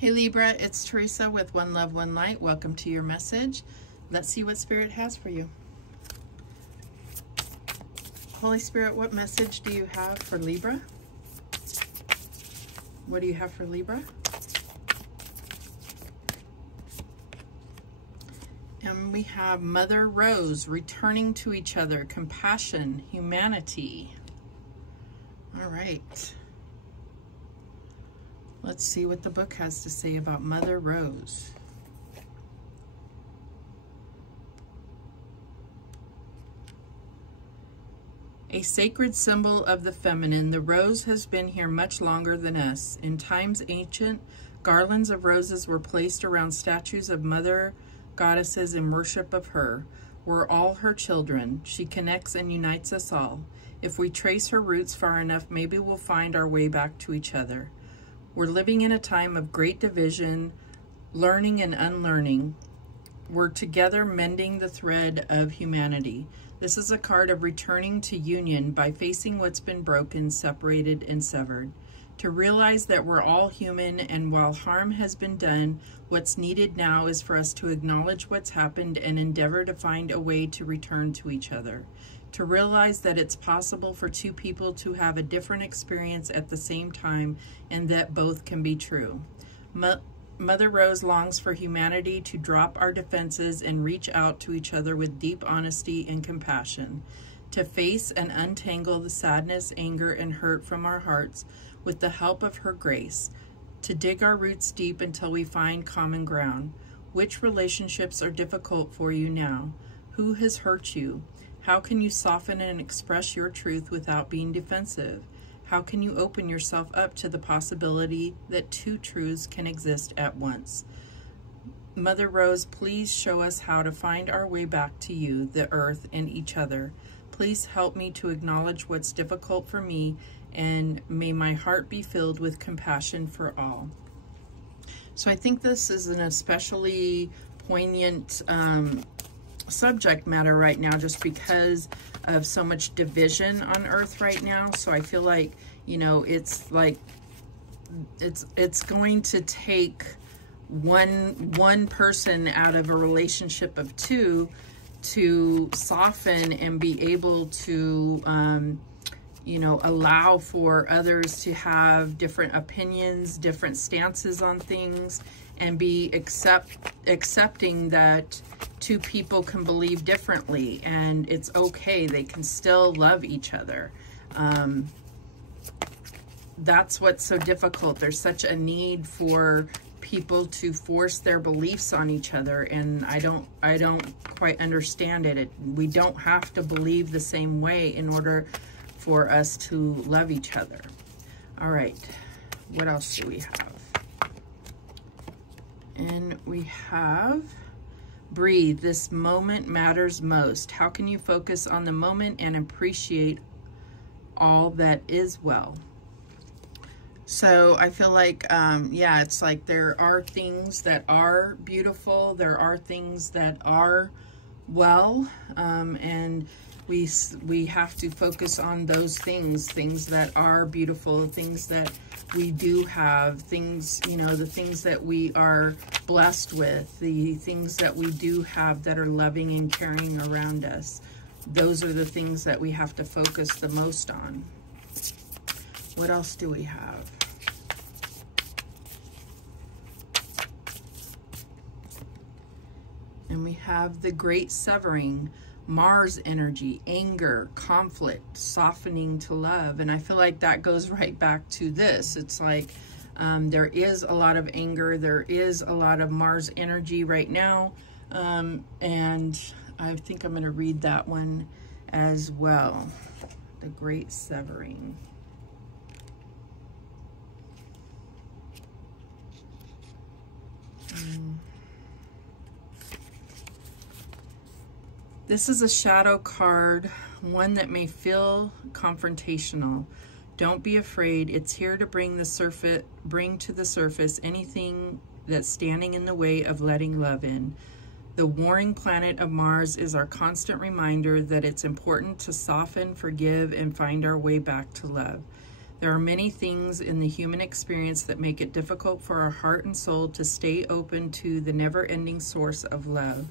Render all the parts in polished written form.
Hey Libra, it's Teresa with One Love, One Light. Welcome to your message. Let's see what Spirit has for you. Holy Spirit, what message do you have for Libra? What do you have for Libra? And we have Mother Rose, returning to each other, compassion, humanity. All right. Let's see what the book has to say about Mother Rose. A sacred symbol of the feminine, the rose has been here much longer than us. In times ancient, garlands of roses were placed around statues of mother goddesses in worship of her. We're all her children. She connects and unites us all. If we trace her roots far enough, maybe we'll find our way back to each other. We're living in a time of great division, learning and unlearning. We're together mending the thread of humanity. This is a card of returning to union by facing what's been broken, separated, and severed. To realize that we're all human, and while harm has been done, what's needed now is for us to acknowledge what's happened and endeavor to find a way to return to each other. To realize that it's possible for two people to have a different experience at the same time, and that both can be true. Mother Rose longs for humanity to drop our defenses and reach out to each other with deep honesty and compassion, to face and untangle the sadness, anger, and hurt from our hearts with the help of her grace, to dig our roots deep until we find common ground. Which relationships are difficult for you now? Who has hurt you? How can you soften and express your truth without being defensive? How can you open yourself up to the possibility that two truths can exist at once? Mother Rose, please show us how to find our way back to you, the earth, and each other. Please help me to acknowledge what's difficult for me, and may my heart be filled with compassion for all. So I think this is an especially poignant subject matter right now, just because of so much division on earth right now. So I feel like, you know, it's like it's going to take one person out of a relationship of two to soften and be able to you know, allow for others to have different opinions, different stances on things, and be accepting that two people can believe differently, and it's okay. They can still love each other. That's what's so difficult. There's such a need for people to force their beliefs on each other, and I don't quite understand it. We don't have to believe the same way in order for us to love each other. All right, what else do we have? And we have breathe. This moment matters most. How can you focus on the moment and appreciate all that is well? So I feel like, yeah, it's like there are things that are beautiful. There are things that are well, and we have to focus on those things that are beautiful, things that we do have, things, you know, the things that we are blessed with, the things that we do have that are loving and caring around us. Those are the things that we have to focus the most on. What else do we have? And we have the great severing, Mars energy, anger, conflict, softening to love. And I feel like that goes right back to this. It's like there is a lot of anger. There is a lot of Mars energy right now. And I think I'm going to read that one as well. The great severing. This is a shadow card, one that may feel confrontational. Don't be afraid. It's here to bring to the surface anything that's standing in the way of letting love in. The warring planet of Mars is our constant reminder that it's important to soften, forgive, and find our way back to love. There are many things in the human experience that make it difficult for our heart and soul to stay open to the never-ending source of love.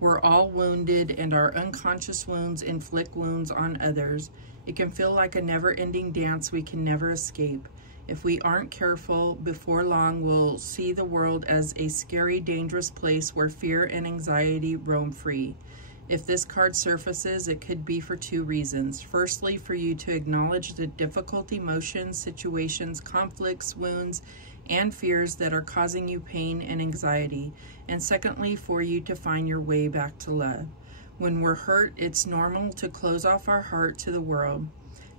We're all wounded, and our unconscious wounds inflict wounds on others. It can feel like a never-ending dance we can never escape. If we aren't careful, before long we'll see the world as a scary, dangerous place where fear and anxiety roam free. If this card surfaces, it could be for two reasons. Firstly, for you to acknowledge the difficult emotions, situations, conflicts, wounds, and fears that are causing you pain and anxiety. And secondly, for you to find your way back to love. When we're hurt, it's normal to close off our heart to the world,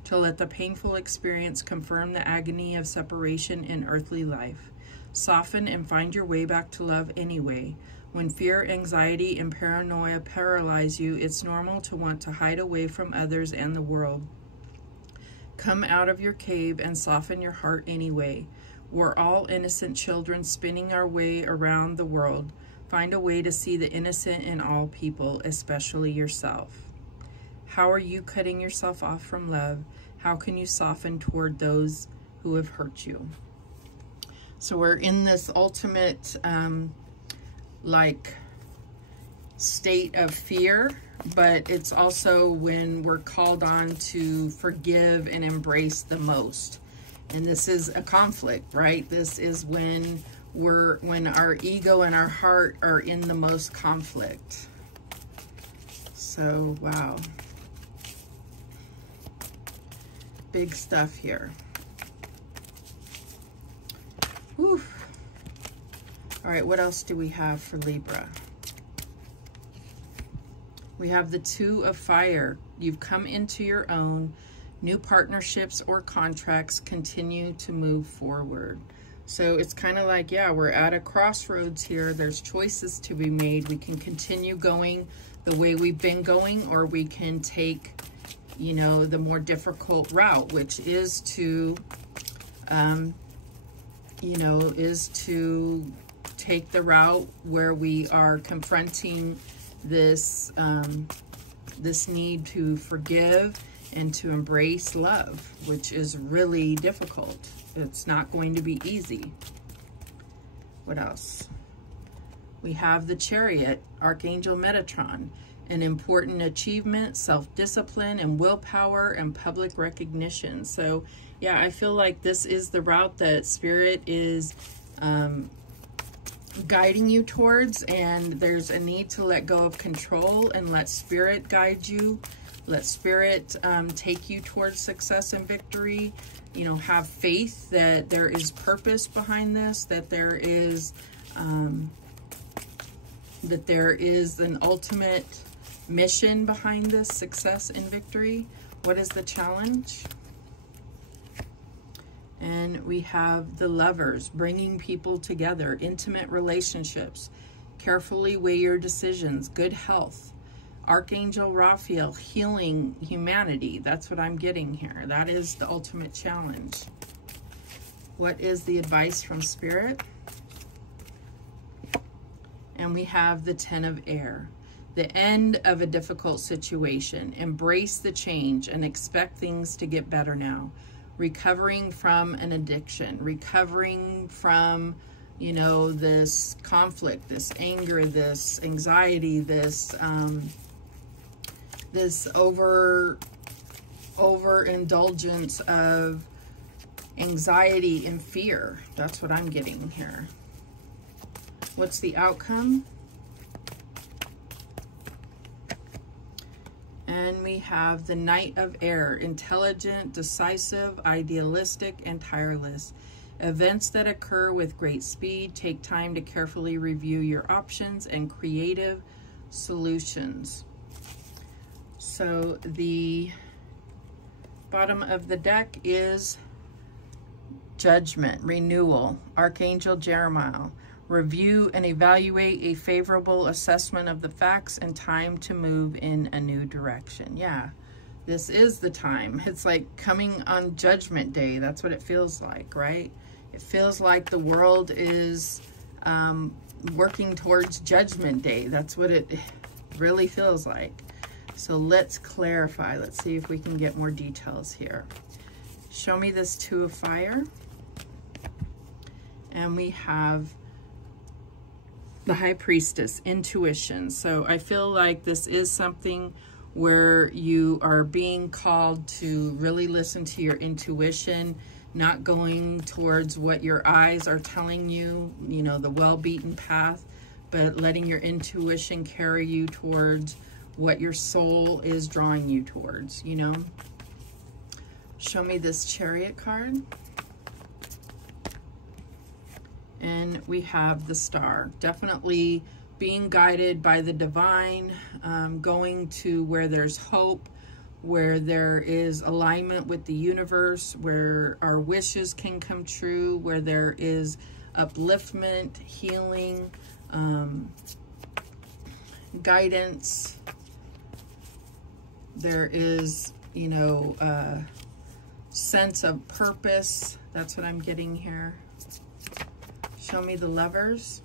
to let the painful experience confirm the agony of separation in earthly life. Soften and find your way back to love anyway. When fear, anxiety, and paranoia paralyze you, it's normal to want to hide away from others and the world. Come out of your cave and soften your heart anyway. We're all innocent children spinning our way around the world. Find a way to see the innocent in all people, especially yourself. How are you cutting yourself off from love? How can you soften toward those who have hurt you? So we're in this ultimate state of fear, but it's also when we're called on to forgive and embrace the most. And this is a conflict, right? This is when our ego and our heart are in the most conflict. So, wow. Big stuff here. Whew. All right, what else do we have for Libra? We have the Two of Fire. You've come into your own. New partnerships or contracts continue to move forward. So it's kind of like, yeah, we're at a crossroads here. There's choices to be made. We can continue going the way we've been going, or we can take, you know, the more difficult route, which is to, take the route where we are confronting this, this need to forgive and to embrace love, which is really difficult. It's not going to be easy. What else? We have the Chariot, Archangel Metatron, an important achievement, self-discipline, and willpower, and public recognition. So, yeah, I feel like this is the route that Spirit is guiding you towards, and there's a need to let go of control and let Spirit guide you. Let Spirit take you towards success and victory. You know, have faith that there is purpose behind this, that there is an ultimate mission behind this success and victory. What is the challenge? And we have the Lovers, bringing people together, intimate relationships. Carefully weigh your decisions, good health. Archangel Raphael, healing humanity. That's what I'm getting here. That is the ultimate challenge. What is the advice from Spirit? And we have the Ten of Air. The end of a difficult situation. Embrace the change and expect things to get better now. Recovering from an addiction. Recovering from, you know, this conflict, this anger, this anxiety, this overindulgence of anxiety and fear. That's what I'm getting here. What's the outcome? And we have the Knight of Air, intelligent, decisive, idealistic, and tireless. Events that occur with great speed. Take time to carefully review your options and creative solutions. So the bottom of the deck is Judgment, renewal, Archangel Jeremiah. Review and evaluate a favorable assessment of the facts and time to move in a new direction. Yeah, this is the time. It's like coming on Judgment Day. That's what it feels like, right? It feels like the world is working towards Judgment Day. That's what it really feels like. So let's clarify. Let's see if we can get more details here. Show me this Two of Fire. And we have the High Priestess, intuition. So I feel like this is something where you are being called to really listen to your intuition, not going towards what your eyes are telling you, you know, the well-beaten path, but letting your intuition carry you towards what your soul is drawing you towards, you know. Show me this Chariot card. And we have the Star. Definitely being guided by the divine, going to where there's hope, where there is alignment with the universe, where our wishes can come true, where there is upliftment, healing, guidance. There is, you know, a sense of purpose. That's what I'm getting here. Show me the Lovers.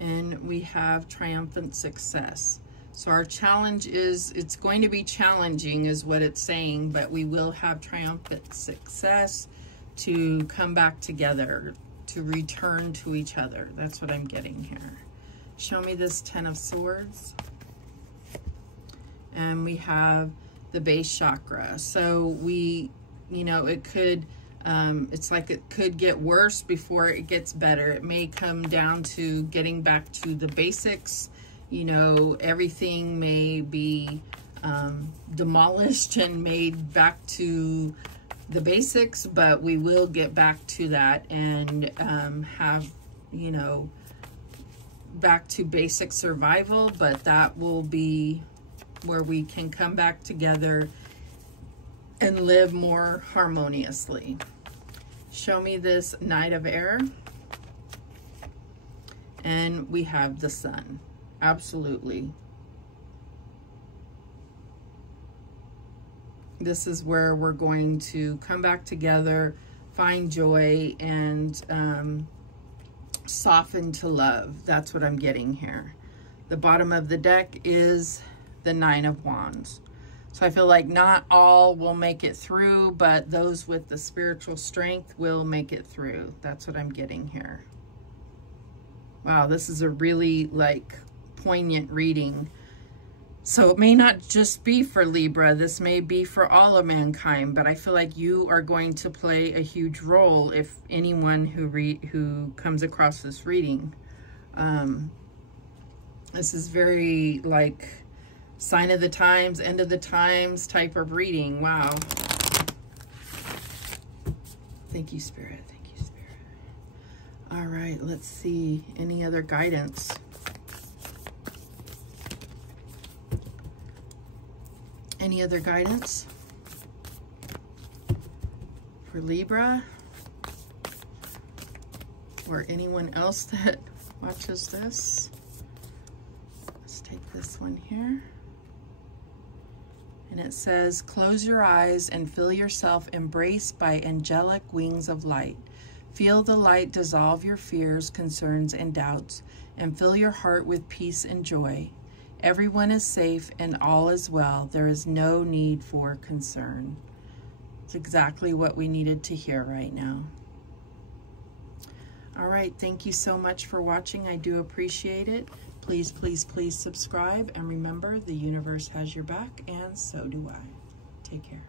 And we have triumphant success. So our challenge is, it's going to be challenging is what it's saying, but we will have triumphant success to come back together, to return to each other. That's what I'm getting here. Show me this Ten of Swords. And we have the base chakra. So we, you know, it could, it's like it could get worse before it gets better. It may come down to getting back to the basics. You know, everything may be demolished and made back to the basics, but we will get back to that and have, you know, back to basic survival, but that will be where we can come back together and live more harmoniously. Show me this Knight of Air. And we have the Sun. Absolutely. This is where we're going to come back together, find joy, and soften to love. That's what I'm getting here. The bottom of the deck is the Nine of Wands. So I feel like not all will make it through, but those with the spiritual strength will make it through. That's what I'm getting here. Wow, this is a really like poignant reading. So it may not just be for Libra. This may be for all of mankind, but I feel like you are going to play a huge role if anyone who comes across this reading. This is very like sign of the times, end of the times type of reading. Wow. Thank you, Spirit. Thank you, Spirit. All right, let's see. Any other guidance? Any other guidance for Libra or anyone else that watches this? Let's take this one here. And it says, close your eyes and feel yourself embraced by angelic wings of light. Feel the light dissolve your fears, concerns, and doubts, and fill your heart with peace and joy. Everyone is safe and all is well. There is no need for concern. It's exactly what we needed to hear right now. All right, thank you so much for watching. I do appreciate it. Please, please, please subscribe. And remember, the universe has your back, and so do I. Take care.